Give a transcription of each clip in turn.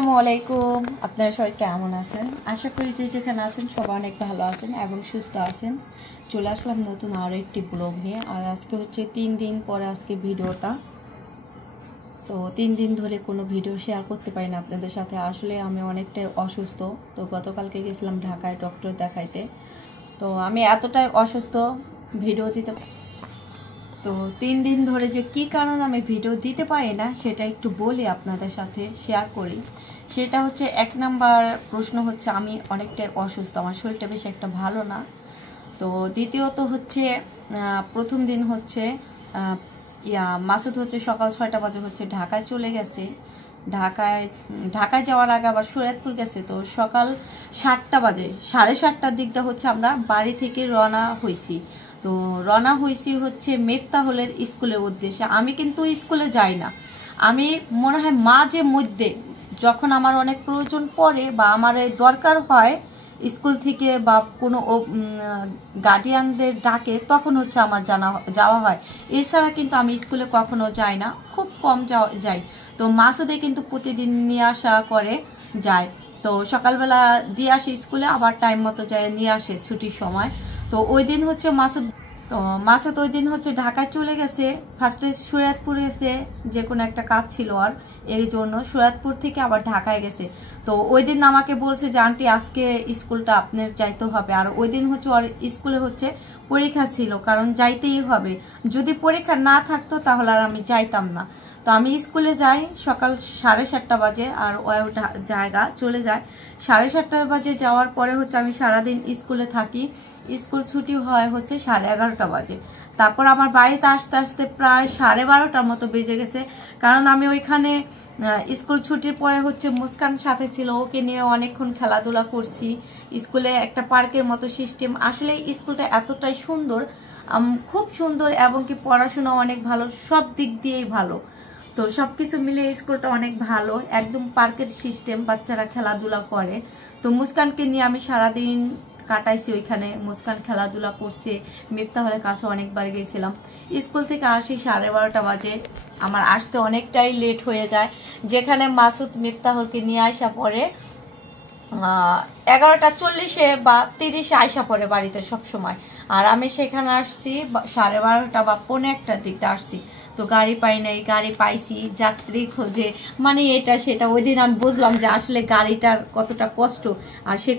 আসসালামু আলাইকুম। আপনারা সবাই কেমন আছেন? আশা করি যে যেখানে আছেন সবাই অনেক ভালো আছেন এবং সুস্থ আছেন। চলে আসলাম নতুন আরও একটি ব্লগ নিয়ে। আর আজকে হচ্ছে 3 দিন পরে আজকে ভিডিওটা। তো 3 দিন ধরে কোনো ভিডিও শেয়ার করতে পারি না আপনাদের সাথে। আসলে আমি অনেকটাই অসুস্থ। তো গতকালকে গেছিলাম ঢাকায় ডক্টর দেখাইতে। তো আমি এতটাই অসুস্থ ভিডিও দিতে, তো 3 দিন ধরে যে কি কারণ আমি ভিডিও দিতে পারি না সেটা একটু বলি আপনাদের সাথে শেয়ার করি। সেটা হচ্ছে 1 নাম্বার প্রশ্ন হচ্ছে আমি অনেকটাই অসুস্থ, আমার শরীরটা বেশি একটা ভালো না। তো দ্বিতীয়ত হচ্ছে প্রথম দিন হচ্ছে মাসুদ হচ্ছে সকাল 6টা বাজে হচ্ছে ঢাকায় চলে গেছে। ঢাকায় যাওয়ার আগে আবার শরীয়তপুর গেছে। তো সকাল 7টা বাজে 7:30টার দিকটা হচ্ছে আমরা বাড়ি থেকে রওনা হয়েছি। তো রওনা হয়েছি হচ্ছে মিফতাহুলের স্কুলের উদ্দেশ্যে। আমি কিন্তু স্কুলে যাই না, আমি মনে হয় মাঝে মধ্যে যখন আমার অনেক প্রয়োজন পড়ে বা আমার দরকার হয় স্কুল থেকে বা কোনো গার্ডিয়ানদের ডাকে তখন হচ্ছে আমার যাওয়া হয়। এছাড়া কিন্তু আমি স্কুলে কখনো যাই না, খুব কম যাই। তো মাসুদে কিন্তু প্রতিদিন নিয়ে আসা করে যায়। তো সকালবেলা দিয়ে আসে স্কুলে, আবার টাইম মতো যায় নিয়ে আসে ছুটির সময়। তো ওই দিন হচ্ছে মাসুদ ওই দিন হচ্ছে ঢাকায় চলে গেছে। ফার্স্টে শরীয়তপুর এসে যে কোনো একটা কাজ ছিল আর এর জন্য শরীয়তপুর থেকে আবার ঢাকায় গেছে। তো ওই দিন আমাকে বলছে যে আন্টি আজকে স্কুলটা আপনার যাইতে হবে। আর ওই দিন হচ্ছে ওর স্কুলে হচ্ছে পরীক্ষা ছিল, কারণ যাইতেই হবে। যদি পরীক্ষা না থাকতো তাহলে আর আমি যাইতাম না। তো আমি স্কুলে যাই সকাল 7:30 বাজে, আর ওই জায়গা চলে যায় 7:30 বাজে। যাওয়ার পরে হচ্ছে আমি সারাদিন স্কুলে থাকি। স্কুল ছুটি হয় হচ্ছে 11:30 বাজে। তারপর আমার বাড়িতে আসতে আসতে প্রায় 12:30টার মতো বেজে গেছে, কারণ আমি ওইখানে স্কুল ছুটির পরে হচ্ছে মুস্কান সাথে ছিল, ওকে নিয়ে অনেকক্ষণ খেলাধুলা করছি। স্কুলে একটা পার্কের মতো সিস্টেম, আসলে স্কুলটা এতটাই সুন্দর, খুব সুন্দর, এবং কি পড়াশোনা অনেক ভালো, সব দিক দিয়েই ভালো। তো সবকিছু মিলে স্কুলটা অনেক ভালো, একদম পার্কের সিস্টেম, বাচ্চারা খেলাধুলা করে। তো মুস্কানকে নিয়ে আমি সারাদিন কাটাইছি ওইখানে। মুস্কান খেলাধুলা করছে, মিফতাহুলের কাছে অনেকবার গেছিলাম। স্কুল থেকে আসি 12:30 বাজে, আমার আসতে অনেকটাই লেট হয়ে যায়। যেখানে মাসুদ মিফতাহুলকে নিয়ে আসা পরে 11:40 বা 30 আইসা পড়ে বাড়িতে সব সময়। আর আমি সেখানে আসছি 12:30 বা 1:45টার দিকটা আসছি। তো গাড়ি পাই নাই, গাড়ি পাইছি যাত্রী খোঁজে, মানে এটা সেটা। ওই দিন আমি বুঝলাম যে আসলে গাড়িটার কতটা কষ্ট, আর সেই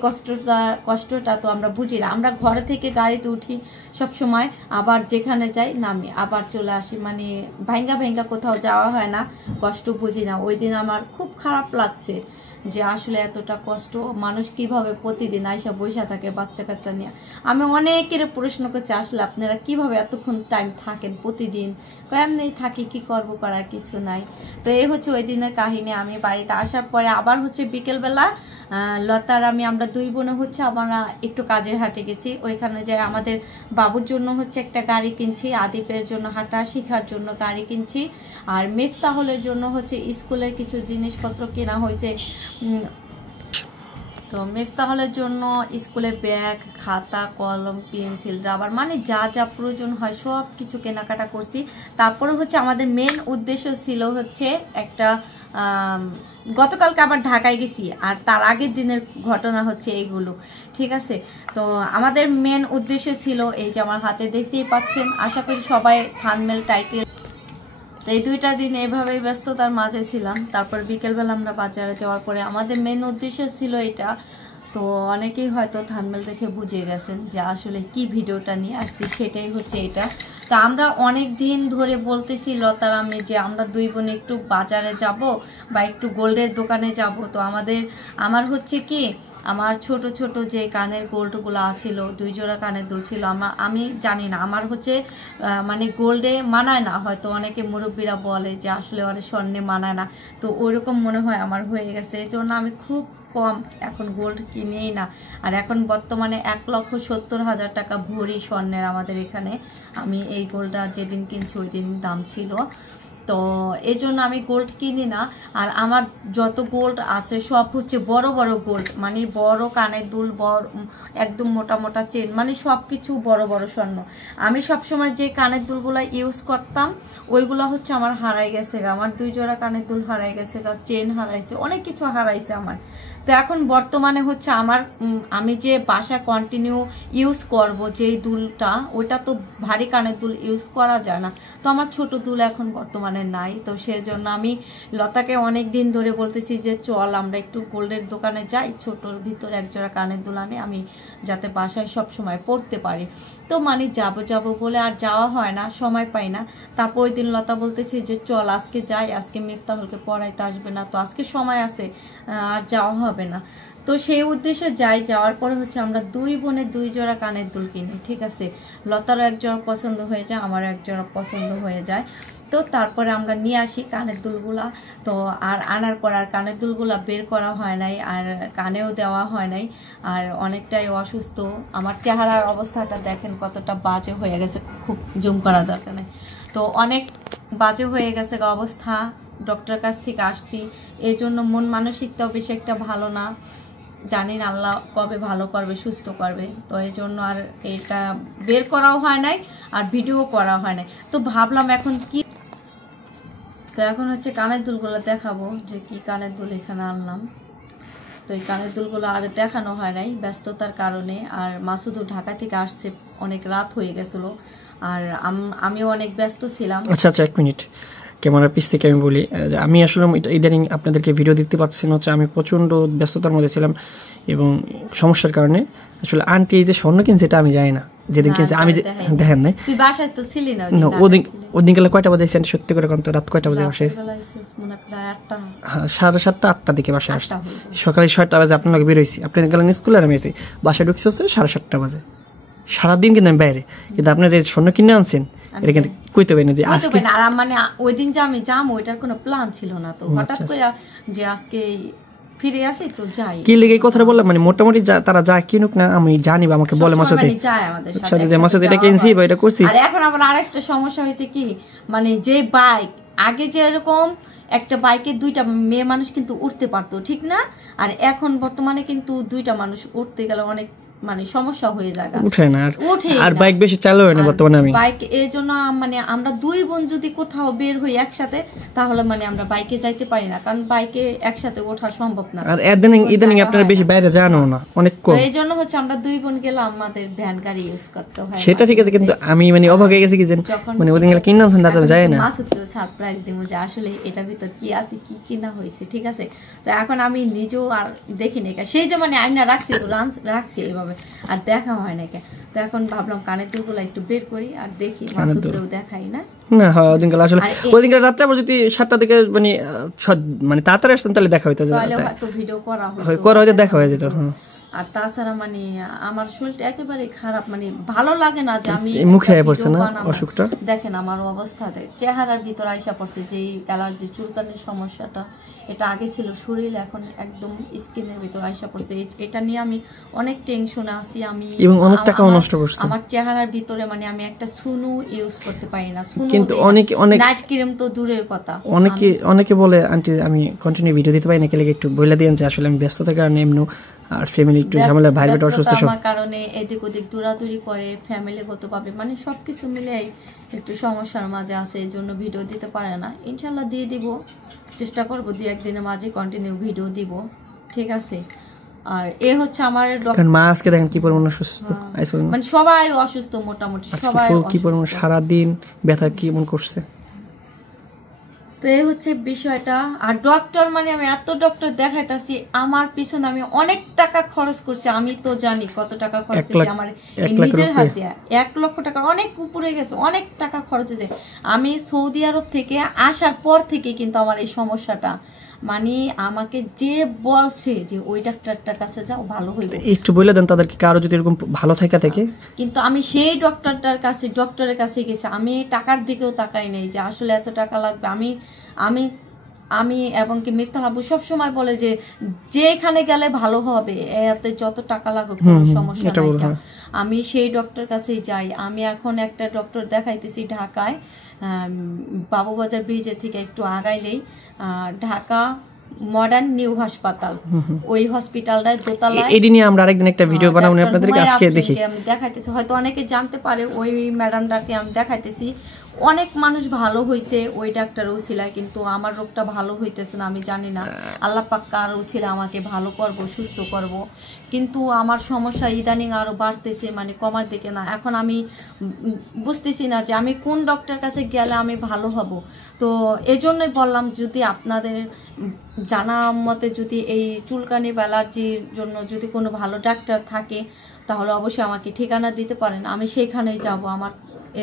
কষ্টটা তো আমরা বুঝি না। আমরা ঘরে থেকে গাড়িতে উঠি সব সময়, আবার যেখানে যাই নামি আবার চলে আসি, মানে ভাঙ্গা কোথাও যাওয়া হয় না, কষ্ট বুঝি না। ওই দিন আমার খুব খারাপ লাগছে যে আসলে এতটা কষ্ট মানুষ কিভাবে প্রতিদিন আইসা বসে থাকে বাচ্চা কাচ্চা নিয়ে। আমি অনেকের প্রশ্ন করছি আসলে আপনারা কিভাবে এতক্ষণ টাইম থাকেন প্রতিদিন। এমনি থাকি, কি করবো, করার কিছু নাই। তো এই হচ্ছে ওই দিনের কাহিনী। আমি বাড়িতে আসার পরে আবার হচ্ছে বিকেলবেলা লতার আমরা 2 বোনে হচ্ছে আমরা একটু কাজের হাটে গেছি। ওইখানে যাই আমাদের বাবুর জন্য হচ্ছে একটা গাড়ি কিনছি, আদিপের জন্য হাঁটা শেখার জন্য গাড়ি কিনছি, আর মিফতাহুলের জন্য হচ্ছে স্কুলের কিছু জিনিসপত্র কেনা হয়েছে। তো মিফতাহুলের জন্য স্কুলে ব্যাগ, খাতা, কলম, পেন্সিল, রাবার, মানে যা যা প্রয়োজন হয় সব কিছু কেনাকাটা করছি। তারপরে হচ্ছে আমাদের মেন উদ্দেশ্য ছিল হচ্ছে একটা গতকালকে আবার ঢাকায় গেছি, আর তার আগের দিনের ঘটনা হচ্ছে এইগুলো, ঠিক আছে। তো আমাদের মেন উদ্দেশ্য ছিল এই যে আমার হাতে দেখতেই পাচ্ছেন, আশা করি সবাই থাম্বনেল টাইটেল। তো এই 2টা দিন এইভাবেই ব্যস্ততার মাঝে ছিলাম। তারপর বিকেলবেলা আমরা বাজারে যাওয়ার পরে আমাদের মেন উদ্দেশ্য ছিল এটা। তো অনেকেই হয়তো থাম্বনেল দেখে বুঝে গেছেন যে আসলে কি ভিডিওটা নিয়ে আসছি, সেটাই হচ্ছে এটা। তো আমরা অনেক দিন ধরে বলতেছি লতার আমি যে আমরা 2 বোন একটু বাজারে যাব বা একটু গোল্ডের দোকানে যাব। তো আমার হচ্ছে কি, আমার ছোট ছোট যে কানের গোল্ডগুলো আছিল, 2 জোড়া কানের দুল ছিল, আমি জানি না, আমার হচ্ছে মানে গোল্ডে মানায় না। হয়তো অনেকে মুরব্বীরা বলে যে আসলে অনেক স্বর্ণে মানায় না, তো ওইরকম মনে হয় আমার হয়ে গেছে। এই জন্য আমি খুব কম এখন গোল্ড কিনেই না। আর এখন বর্তমানে 1,70,000 টাকা ভরি স্বর্ণের আমাদের এখানে। আমি এই গোল্ডটা যেদিন কিনছি ওই দিন দাম ছিল। তো এই জন্য আমি গোল্ড কিনি না। আর আমার যত গোল্ড আছে সব হচ্ছে বড় বড় গোল্ড, মানে বড় কানের দুল, বড় একদম মোটা মোটা চেন, মানে সব কিছু বড় বড় স্বর্ণ। আমি সবসময় যে কানের দুলগুলো ইউজ করতাম ওইগুলো হচ্ছে আমার হারাই গেছে, আমার 2 জোড়া কানের দুল হারাই গেছে, চেন হারাইছে, অনেক কিছু হারাইছে আমার। তো এখন বর্তমানে হচ্ছে আমি যে বাসা কন্টিনিউ ইউজ করব যেই দুলটা, ওইটা তো ভারী কানের দুল ইউজ করা যায় না। তো আমার ছোট দুল এখন বর্তমানে নাই। তো সেই জন্য আমি লতাকে অনেক দিন ধরে বলতেছি যে চল আমরা একটু গোল্ডের দোকানে যাই, ছোটোর ভিতরে 1 জোড়া কানের দুল আনি, আমি যাতে বাসায় সব সময় পরতে পারি। তো মানে যাব বলে আর যাওয়া হয় না, সময় পাই না। তারপর ওই দিন লতা বলতেছি যে চল আজকে যাই, আজকে মিফতাহুলকে পড়াইতে আসবে না, তো আজকে সময় আছে, আর যাওয়া হবে না। তো সেই উদ্দেশ্যে যাওয়ার পরে হচ্ছে আমরা 2 বোনে 2 জোড়া কানের দুল কিনি, ঠিক আছে। লতারও 1 জোড়া পছন্দ হয়ে যায়, আমারও 1 জোড়া পছন্দ হয়ে যায়। তো তারপরে আমরা নিয়ে আসি কানের দুলগুলা। তো আর আনার পর আর কানের দুলগুলা বের করা হয় নাই, আর কানেও দেওয়া হয় নাই। আর অনেকটাই অসুস্থ, আমার চেহারার অবস্থাটা দেখেন কতটা বাজে হয়ে গেছে, খুব জুম করা দরকার নেই। তো অনেক বাজে হয়ে গেছে অবস্থা, ডক্টর কাছ থেকে আসছি। এই জন্য মন মানসিকতাও বেশি একটা ভালো না, জানি না আল্লাহ কবে ভালো করবে, সুস্থ করবে। তো এই জন্য আর এটা বের করাও হয় নাই, আর ভিডিও করা হয় নাই। তো ভাবলাম এখন কি, তো এখন হচ্ছে কানের দুলগুলো দেখাবো যে কি কানের দুল এখানে আনলাম। তো এই কানের দুলগুলো আর দেখানো হয় নাই ব্যস্ততার কারণে। আর মাসুদও ঢাকা থেকে আসছে, অনেক রাত হয়ে গেছিল, আর আমিও অনেক ব্যস্ত ছিলাম। আচ্ছা 1 মিনিট, ক্যামেরার পিছ থেকে আমি বলি যে আমি আসলে ইদানিং আপনাদেরকে ভিডিও দিতে পারছি না, হচ্ছে আমি প্রচণ্ড ব্যস্ততার মধ্যে ছিলাম এবং সমস্যার কারণে। আসলে আন্টি এই যে স্বর্ণ কিনছে এটা আমি জানি না, যেদিন কিনছে আমি দেখেন নাই, তুই বাসায় তো ছিলি না ওদিন গেলে কয়টা বাজে আছেন সত্যি করে কত, রাত কয়টা বাজে আসে? 7:30 8টার দিকে বাসায় আসছে, সকালে 6টা বাজে আপনার লগে বের হয়েছি, আপনি গেলেন স্কুলে, আর আমি এসেছি বাসায় ঢুকছি হচ্ছে 7:30 বাজে। সারাদিন কিন্তু আমি বাইরে, কিন্তু আপনি যে স্বর্ণ কিনে আনছেন এটা কিন্তু কইতে পারি না যে আজকে, আর মানে ওই দিন যে আমি যাবো ওইটার কোনো প্ল্যান ছিল না। তো হঠাৎ করে যে আজকে ফিরে আসি, তো যাই। কি লেগে এই কথাটা বললাম, মানে মোটামুটি তারা যা কিনুক না আমি জানি, বা আমাকে বলে মাসুদ যায় আমাদের সাথে যে মাসুদ এটা কিনছি বা এটা করছি। আর এখন আবার আরেকটা সমস্যা হয়েছে কি, মানে যে বাইক আগে যে এরকম একটা বাইকে 2টা মেয়ে মানুষ কিন্তু উঠতে পারতো, ঠিক না? আর এখন বর্তমানে কিন্তু 2টা মানুষ উঠতে গেলে অনেক মানে সমস্যা হয়ে যায়, উঠে না, আর বাইক বেশি চালু হয় না বর্তমানে। আমি বাইক এই জন্য মানে আমরা 2 বোন যদি কোথাও বের হই একসাথে, তাহলে মানে আমরা বাইকে যাইতে পারি না, কারণ বাইকে একসাথে ওঠা সম্ভব না। আর ইদানিং আপনারা বেশি বাইরে যানো না, অনেক কম। এই জন্য হচ্ছে আমরা 2 বোন গেলে আমাদের ভ্যান গাড়ি ইউজ করতে হয়। সেটা ঠিক আছে, কিন্তু আমি মানে অবাক হয়ে গেছি কি যে মানে ওদিন গেলে কিনা আনছেন তাতে যায় না। মাসুদকে সারপ্রাইজ দিব যে আসলে এটার ভিতর কি আছে, কি কিনা হয়েছে, ঠিক আছে। তো এখন আমি নিজেও আর দেখিনি, সেই যে মানে আয়না রাখছি, তো রাখছি এইভাবে, আর দেখা হয় না। তো এখন ভাবলাম কানের দুলগুলো একটু বের করি আর দেখি, মাসুদকেও দেখাই না। না হ্যাঁ, ওদিন গেলে আসলে ওদিন গেলে রাত্রে আবার যদি 7টা থেকে মানে তাড়াতাড়ি আসতেন তাহলে দেখা হইতো, ভিডিও করা হয়তো দেখা হয়ে যেত। আর তাছাড়া মানে আমার শরীরটা একেবারে খারাপ, মানে ভালো লাগে না যে আমি মুখে পড়ছে না অসুখটা। দেখেন আমার অবস্থা, চেহারার ভিতর আইসা পড়ছে যে অ্যালার্জি, চুলকানির সমস্যাটা, এটা আগে ছিল শরীর, এখন একদম স্কিনের ভিতর আইসা পড়ছে। এটা নিয়ে আমি অনেক টেনশনে আছি, আমি এবং অনেক টাকাও নষ্ট করছি। আমার চেহারার ভিতরে মানে আমি একটা চুনু ইউজ করতে পারি না, কিন্তু অনেক নাইট ক্রিম তো দূরের কথা। অনেকে বলে আন্টি আমি কন্টিনিউ ভিডিও দিতে পারি না, কেলে একটু বলে দিয়েন যে আসলে আমি ব্যস্ততার কারণে এমনি, আর ফ্যামিলি একটু ঝামেলা, ভাই বেটা অসুস্থ, সব কারণে এদিক ওদিক দৌড়াদৌড়ি করে, ফ্যামিলিগতভাবে মানে সবকিছু মিলে একটু সমস্যার মাঝে আছে, এই জন্য ভিডিও দিতে পারে না। ইনশাল্লাহ দিয়ে দিব, চেষ্টা করবো 2-1 দিনের মাঝে কন্টিনিউ ভিডিও দিব, ঠিক আছে। আর এ হচ্ছে আমার মা আজকে দেখেন কি পরিমাণ অসুস্থ, মানে সবাই অসুস্থ, মোটামুটি সবাই কি পরিমাণ সারাদিন ব্যথা কেমন করছে। তো এই হচ্ছে বিষয়টা। আর ডক্টর মানে আমি এত ডক্টর দেখাইতেছি, আমার পিছনে আমি অনেক টাকা খরচ করছি, আমি তো জানি কত টাকা খরচ করছি, আমার নিজের হাত দিয়ে 1 লক্ষ টাকা অনেক উপরে গেছে, অনেক টাকা খরচ হয়েছে। আমি সৌদি আরব থেকে আসার পর থেকে কিন্তু আমার এই সমস্যাটা, মানে আমাকে যে বলছে যে ওই ডাক্তারটার কাছে যাও ভালো হইবে, একটু বলে দেন তাদেরকে, কারো যদি এরকম ভালো থাকে। কিন্তু আমি সেই ডক্টরের কাছে গেছি, আমি টাকার দিকেও তাকাই নাই যে আসলে এত টাকা লাগবে। আমি আমি এবং কি মিফতাহ আবু সবসময় বলে যে যেখানে গেলে ভালো হবে, এতে যত টাকা লাগুক কোনো সমস্যা নাই। আমি সেই ডক্টর কাছেই যাই। আমি এখন একটা ডক্টর দেখাইতেছি ঢাকায়, বাবুবাজার ব্রিজের থেকে একটু আগাইলেই ঢাকা মডার্ন নিউ হাসপাতাল, ওই হসপিটালটায় দোতলায়। এডি নিয়ে আমরা আরেকদিন একটা ভিডিও বানাবো আপনাদেরকে, আজকে দেখি আমি দেখাইতেছি, হয়তো অনেকে জানতে পারে। ওই ম্যাডামটাকে আমি দেখাইতেছি, অনেক মানুষ ভালো হয়েছে ওই ডাক্তার উছিলায়, কিন্তু আমার রোগটা ভালো হইতেছে না। আমি জানি না আল্লাহ পাক কার উছিলা আমাকে ভালো করব, সুস্থ করব, কিন্তু আমার সমস্যা ইদানিং আরো বাড়তেছে, মানে কমার দিকে না। এখন আমি বুঝতেছি না যে আমি কোন ডক্টর কাছে গেলে আমি ভালো হব। তো এজন্যই বললাম, যদি আপনাদের জানা মতে যদি এই চুলকানি বা অ্যালার্জির জন্য যদি কোনো ভালো ডাক্তার থাকে, তাহলে অবশ্যই আমাকে ঠিকানা দিতে পারেন, আমি সেইখানেই যাব। আমার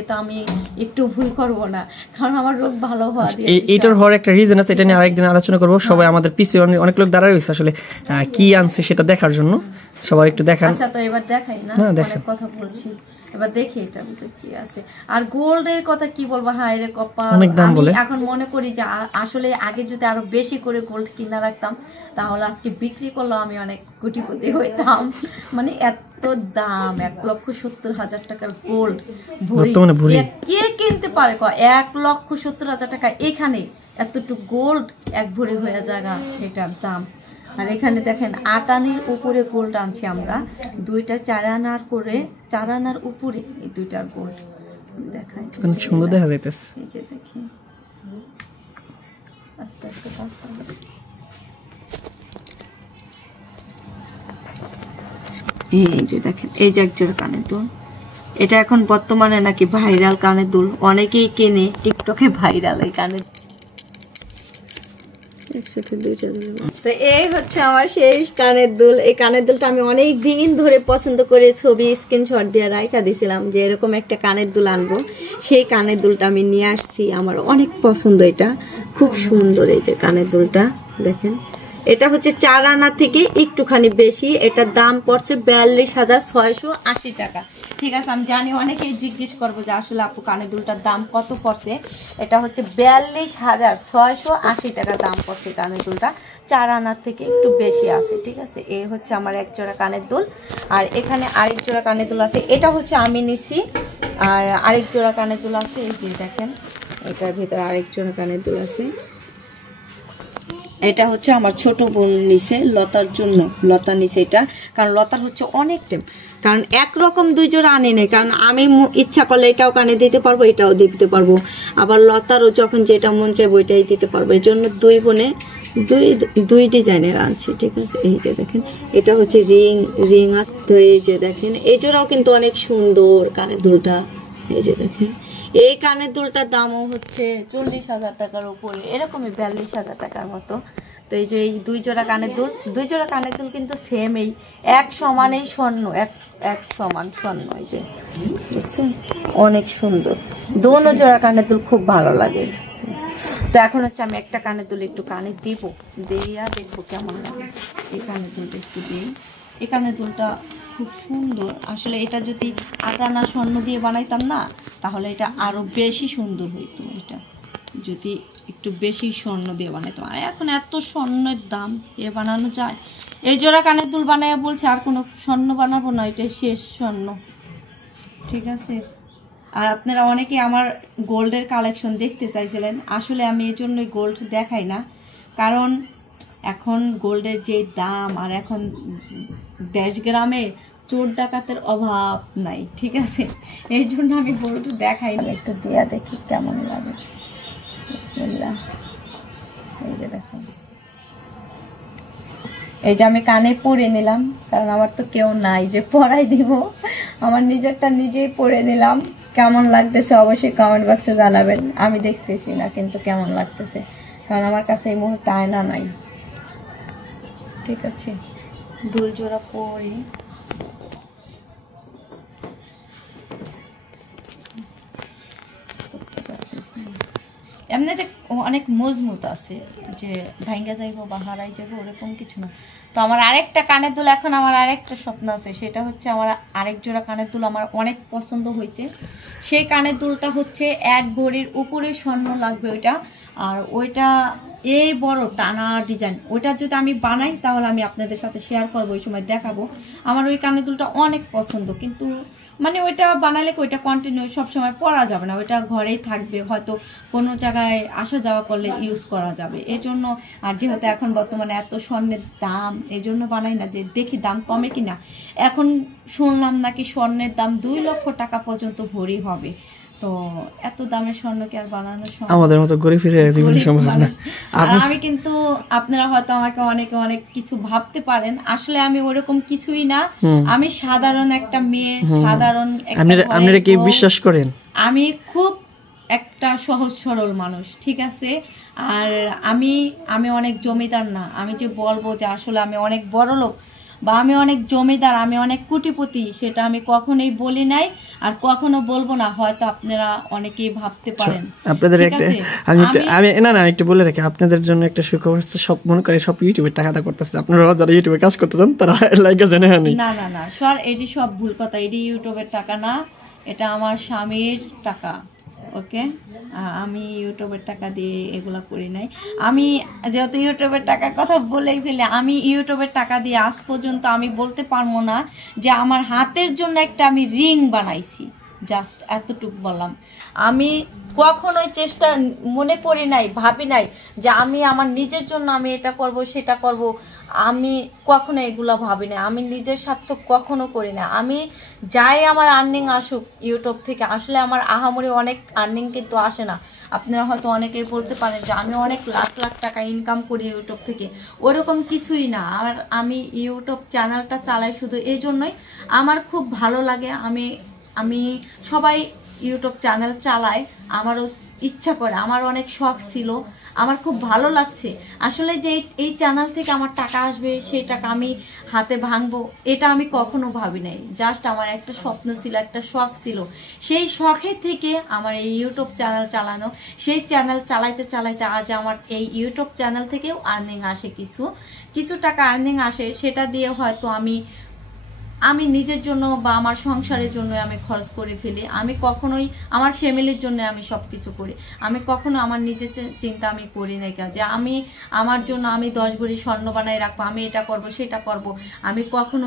এটা আমি একটু ভুল করব না, কারণ আমার রোগ ভালো হওয়া দিয়ে এইটার হওয়ার একটা রিজন আছে, এটা নিয়ে আরেকদিন আলোচনা করব। সবাই আমাদের পিছিয়ে অনেক লোক দাঁড়ায় রয়েছে আসলে কি আনছে সেটা দেখার জন্য, সবাই একটু দেখান। আচ্ছা, তো এবার দেখাই না, অনেক কথা বলছি, এবার দেখি এটার মধ্যে কি আছে। আর গোল্ডের কথা কি বলবো, হায় রে কপাল। আমি এখন মনে করি যে আসলে আগে যদি আরো বেশি করে গোল্ড কিনা রাখতাম, তাহলে আজকে বিক্রি করলেও আমি অনেক কোটিপতি হইতাম। মানে এত দাম, 1,70,000 টাকার গোল্ড ভরি, কে কিনতে পারে? 1,70,000 টাকা এখানে এতটুকু গোল্ড এক ভরি হয়ে জায়গা, সেটার দাম। আর এখানে দেখেন 8 আনার উপরে গোল্ড আনছি আমরা, 2টা 4 আনার করে, 4 আনার উপরে এই 2টার গোল্ড দেখাই, অনেক সুন্দর দেখা যাইতেছে। এই যে দেখি আস্তে আস্তে পাঁচটা, এই যে দেখেন, এই যে একজোড়া কানের দুল। এটা এখন বর্তমানে নাকি ভাইরাল কানের দুল, অনেকেই কেনে, টিকটকে ভাইরাল এই কানের। তো এই হচ্ছে আমার সেই কানের দুল। এই কানের দুলটা আমি অনেক দিন ধরে পছন্দ করে ছবি স্ক্রিনশট দিয়ে রাখা দিয়েছিলাম যে এরকম একটা কানের দুল আনবো। সেই কানের দুলটা আমি নিয়ে আসছি, আমার অনেক পছন্দ, এটা খুব সুন্দর। এই যে কানের দুলটা দেখেন, এটা হচ্ছে 4 আনা থেকে একটুখানি বেশি, এটার দাম পড়ছে 42,680 টাকা। ঠিক আছে, আমি জানি অনেকেই জিজ্ঞেস করবো যে আসলে আপু কানের দুলটার দাম কত পড়ছে। এটা হচ্ছে 42,680 টাকা দাম পড়ছে কানের দুলটা, 4 আনার থেকে একটু বেশি আছে। ঠিক আছে, এই হচ্ছে আমার এক জোড়া কানের দুল। আর এখানে আরেক জোড়া কানের দুল আছে, এটা হচ্ছে আমি নিছি। আর আরেক জোড়া কানের দুল আছে, এই যে দেখেন, এটার ভিতরে আরেক জোড়া কানের দুল আছে। এটা হচ্ছে আমার ছোট বোন নিছে লতার জন্য, লতা নিছে এটা, কারণ লতার হচ্ছে অনেক টাইম, কারণ একরকম 2 জোড়া আনি নেই, কারণ আমি ইচ্ছা করলে এটাও কানে দিতে পারবো, এটাও দিতে পারবো, আবার লতারও যখন যেটা মন চাইবো ওইটাই দিতে পারবো। এই জন্য 2 বোনে দুই ডিজাইনের আনছি। ঠিক আছে, এই যে দেখেন, এটা হচ্ছে রিং আছে। তো এই যে দেখেন, এই জোড়াও কিন্তু অনেক সুন্দর কানের দুলটা। এই যে দেখেন, এই কানের দুলটার দামও হচ্ছে 40,000 টাকার উপরে, এরকমই 42,000 টাকার মতো। তো এই যে এই 2 জোড়া কানের দুল, 2 জোড়া কানের দুল কিন্তু সেম, এই এক সমানেই স্বর্ণ, এক সমান স্বর্ণ। এই যে দেখছেন, অনেক সুন্দর। 2 জোড়া কানের দুল খুব ভালো লাগে। তো এখন হচ্ছে আমি একটা কানের দুল একটু কানে দিব, দিয়া দেখবো কেমন লাগে। এই কানের দুলটা একটু দিই। এই কানের দুলটা খুব সুন্দর। আসলে এটা যদি 8 আনা স্বর্ণ দিয়ে বানাইতাম না, তাহলে এটা আরো বেশি সুন্দর হইতো। এটা যদি একটু বেশি স্বর্ণ দিয়ে বানাইতাম, আর এখন এত স্বর্ণের দাম, এ বানানো যায়? এই জোড়া কানের দুল বানাইয়া বলছে আর কোনো স্বর্ণ বানাবো না, এটা শেষ স্বর্ণ। ঠিক আছে, আর আপনারা অনেকে আমার গোল্ডের কালেকশন দেখতে চাইছিলেন, আসলে আমি এই জন্যই গোল্ড দেখাই না, কারণ এখন গোল্ডের যে দাম, আর এখন দেশ গ্রামে চোর ডাকাতের অভাব নাই। ঠিক আছে, এই জন্য আমি গোল্ড দেখাই না। একটু দেয়া দেখি কেমন লাগে। বিসমিল্লাহ। এই যে দেখেন, এই যে আমি কানে পরে নিলাম, কারণ আমার তো কেউ নাই যে পরাই দিব, আমার নিজেরটা নিজেই পরে নিলাম। কেমন লাগতেছে অবশ্যই কমেন্ট বক্সে জানাবেন। আমি দেখতেছি না কিন্তু কেমন লাগতেছে, কারণ আমার কাছে এই মুহূর্তে আয়না নাই। ঠিক আছে, দুল জোড়া পরে এমনিতে অনেক মজবুত আছে, যে ভাঙ্গা যাইবো বা হারাই যাবো ওরকম কিছু না। তো আমার আরেকটা কানের দুল, এখন আমার আরেকটা স্বপ্ন আছে, সেটা হচ্ছে আমার আরেক জোড়া কানের দুল আমার অনেক পছন্দ হয়েছে। সেই কানের দুলটা হচ্ছে 1 ভরির উপরে স্বর্ণ লাগবে ওইটা, আর ওইটা এই বড় টানা ডিজাইন, ওইটা যদি আমি বানাই তাহলে আমি আপনাদের সাথে শেয়ার করবো, ওই সময় দেখাবো। আমার ওই কানের দুলটা অনেক পছন্দ, কিন্তু মানে ওইটা বানালে ওইটা কন্টিনিউ সবসময় পরা যাবে না, ওইটা ঘরেই থাকবে, হয়তো কোনো জায়গায় আসা যাওয়া করলে ইউজ করা যাবে এই জন্য। আর যেহেতু এখন বর্তমানে এত স্বর্ণের দাম, এই জন্য বানাই না, যে দেখি দাম কমে কিনা। এখন শুনলাম নাকি স্বর্ণের দাম 2 লক্ষ টাকা পর্যন্ত ভরি হবে। তো এত দামের স্বর্ণ কি আর বানানো সম্ভব? আমাদের মতো গরিব ফিরে জীবনে সম্ভব না। আমি কিন্তু আপনারা হয়তো আমাকে অনেক অনেক কিছু ভাবতে পারেন, আসলে আমি ওরকম কিছুই না। আমি সাধারণ একটা মেয়ে, সাধারণ আপনারা কি বিশ্বাস করেন? আমি খুব একটা সহজ সরল মানুষ, ঠিক আছে। আর আমি অনেক জমিদার না, আমি যে বলবো যে আসলে আমি অনেক বড় লোক বা আমি অনেক জমিদার, আমি অনেক কোটিপতি, সেটা আমি কখনোই বলি নাই আর কখনো বলবো না। হয়তো আপনারা অনেকেই ভাবতে পারেন। আপনাদের আমি একটু বলে রাখি, আপনাদের জন্য একটা সুখবর, সব মনে করে সব ইউটিউবে টাকা দা করতেছে, আপনারা যারা ইউটিউবে কাজ করতে চান তারা লাইক জানে না না না স্যার, এটি সব ভুল কথা, এটি ইউটিউবের টাকা না, এটা আমার স্বামীর টাকা। ওকে, আমি ইউটিউবের টাকা দিয়ে এগুলা করি নাই। আমি যেহেতু ইউটিউবের টাকার কথা বলেই ফেলে, আমি ইউটিউবের টাকা দিয়ে আজ পর্যন্ত আমি বলতে পারবো না যে আমার হাতের জন্য একটা আমি রিং বানাইছি, জাস্ট এতটুকু বললাম। আমি কখনোই চেষ্টা মনে করি নাই, ভাবি নাই যে আমি আমার নিজের জন্য আমি এটা করব সেটা করব, আমি কখনো এগুলো ভাবি না। আমি নিজের স্বার্থ কখনো করি না। আমি যাই আমার আর্নিং আসুক ইউটিউব থেকে, আসলে আমার আহামরি অনেক আর্নিং কিন্তু আসে না। আপনারা হয়তো অনেকেই বলতে পারেন যে আমি অনেক লাখ লাখ টাকা ইনকাম করি ইউটিউব থেকে, ওরকম কিছুই না। আর আমি ইউটিউব চ্যানেলটা চালাই শুধু এই জন্যই, আমার খুব ভালো লাগে। আমি সবাই ইউটিউব চ্যানেল চালায়, আমারও ইচ্ছা করে, আমার অনেক শখ ছিল, আমার খুব ভালো লাগছে। আসলে যে এই চ্যানেল থেকে আমার টাকা আসবে, সেই টাকা আমি হাতে ভাঙবো, এটা আমি কখনো ভাবি নাই। জাস্ট আমার একটা স্বপ্ন ছিল, একটা শখ ছিল, সেই শখের থেকে আমার এই ইউটিউব চ্যানেল চালানো। সেই চ্যানেল চালাইতে চালাইতে আজ আমার এই ইউটিউব চ্যানেল থেকেও আর্নিং আসে, কিছু টাকা আর্নিং আসে, সেটা দিয়ে হয়তো আমি নিজের জন্য বা আমার সংসারের জন্য আমি খরচ করে ফেলি। আমি কখনোই আমার ফ্যামিলির জন্য আমি সব কিছু করি, আমি কখনো আমার নিজের চিন্তা আমি করি না, যে আমি আমার জন্য আমি 10 ভরি স্বর্ণ বানাই রাখবো, আমি এটা করব সেটা করব। আমি কখনো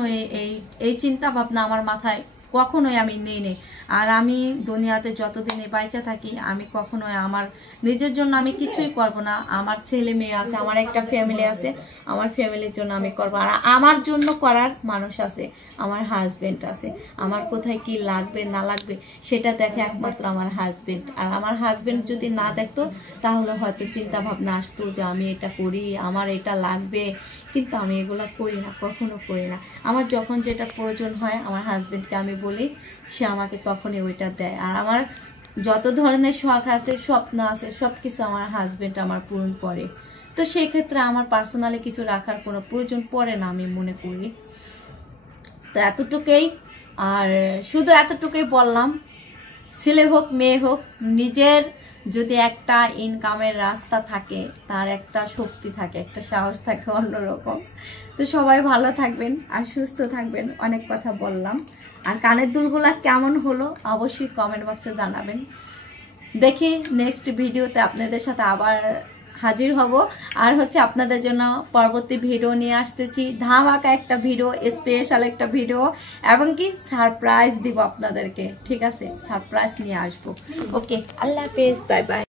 এই চিন্তা ভাবনা আমার মাথায় কখনোই আমি নেই। আর আমি দুনিয়াতে যতদিনে বাইচা থাকি, আমি কখনোই আমার নিজের জন্য আমি কিছুই করব না। আমার ছেলে মেয়ে আছে, আমার একটা ফ্যামিলি আছে, আমার ফ্যামিলির জন্য আমি করব। আর আমার জন্য করার মানুষ আছে, আমার হাজবেন্ড আছে। আমার কোথায় কি লাগবে না লাগবে সেটা দেখে একমাত্র আমার হাজবেন্ড। আর আমার হাজবেন্ড যদি না দেখতো তাহলে হয়তো চিন্তা ভাবনা আসতো যে আমি এটা করি, আমার এটা লাগবে, কিন্তু আমি এগুলা করি না, কখনো করি না। আমার যখন যেটা প্রয়োজন হয় আমার হাজবেন্ডকে আমি বলি, সে আমাকে তখনই ওইটা দেয়। আর আমার যত ধরনের শখ আছে, স্বপ্ন আছে, সব কিছু আমার হাজবেন্ড আমার পূরণ করে। তো সেই ক্ষেত্রে আমার পার্সোনালি কিছু রাখার কোনো প্রয়োজন পড়ে না আমি মনে করি। তো এতটুকুই, আর শুধু এতটুকুই বললাম, ছেলে হোক মেয়ে হোক, নিজের যদি একটা ইনকামের রাস্তা থাকে, তার একটা শক্তি থাকে, একটা সাহস থাকে অন্যরকম। তো সবাই ভালো থাকবেন আর সুস্থ থাকবেন। অনেক কথা বললাম। আর কানের দুলগুলা কেমন হলো অবশ্যই কমেন্ট বক্সে জানাবেন। দেখি নেক্সট ভিডিওতে আপনাদের সাথে আবার হাজির হব। আর হচ্ছে আপনাদের জন্য পরবর্তী ভিডিও নিয়ে আসতেছি, ধামাকা একটা ভিডিও, স্পেশাল একটা ভিডিও, এবং কি সারপ্রাইজ দিব আপনাদেরকে। ঠিক আছে, সারপ্রাইজ নিয়ে আসবো। ওকে, আল্লাহ হাফেজ, বাই বাই।